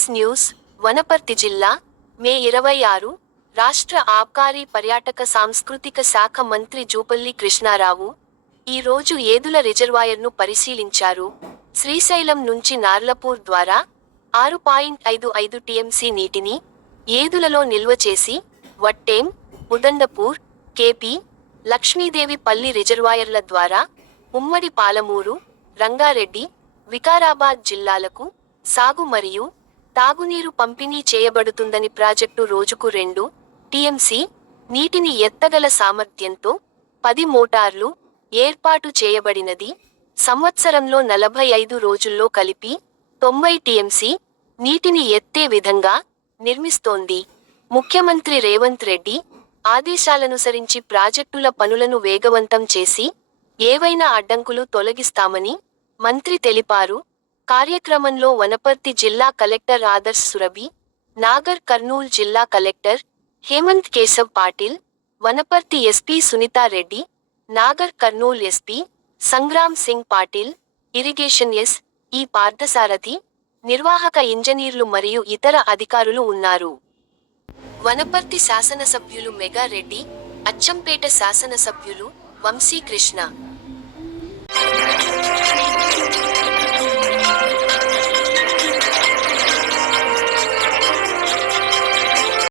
Yes news Wanaparthy జిల్లా మే 26 రాష్ట్ర ఆబ్కారీ పర్యాటక సాంస్కృతిక శాఖ మంత్రి జూపల్లి కృష్ణారావు ఈ రోజు ఏదుల రిజర్వాయర్ను పరిశీలించారు. శ్రీశైలం నుంచి నార్లపూర్ ద్వారా 6.55 టీఎంసీ నీటిని ఏదులలో నిల్వ చేసి వట్టేం, ఉదండపూర్, కేపీ, లక్ష్మీదేవి పల్లి రిజర్వాయర్ల ద్వారా ఉమ్మడి పాలమూరు, రంగారెడ్డి, వికారాబాద్ జిల్లాలకు సాగు మరియు తాగునీరు పంపిణీ చేయబడుతుందని ప్రాజెక్టు రోజుకు 2 టీఎంసీ నీటిని ఎత్తగల సామర్థ్యంతో 10 మోటార్లు ఏర్పాటు చేయబడినది. సంవత్సరంలో 45 రోజుల్లో కలిపి 90 టీఎంసీ నీటిని ఎత్తే విధంగా నిర్మిస్తోంది. ముఖ్యమంత్రి రేవంత్ రెడ్డి ఆదేశాలనుసరించి ప్రాజెక్టుల పనులను వేగవంతం చేసి ఏవైనా అడ్డంకులు తొలగిస్తామని మంత్రి తెలిపారు. కార్యక్రమంలో వనపర్తి జిల్లా కలెక్టర్ ఆదర్శ్ సురభి, నాగర్ కర్నూల్ జిల్లా collector Hemant Keshav Patil, Wanaparthy SP Sunitha Reddy, Nagar Kurnool SP Sangram Singh Patil, irrigation ఈ పార్థసారథి, నిర్వాహక ఇంజనీర్లు మరియు ఇతర అధికారులు ఉన్నారు. వనపర్తి శాసనసభ్యులు మెగారెడ్డి, అచ్చంపేట శాసనసభ్యులు వంశీకృష్ణ.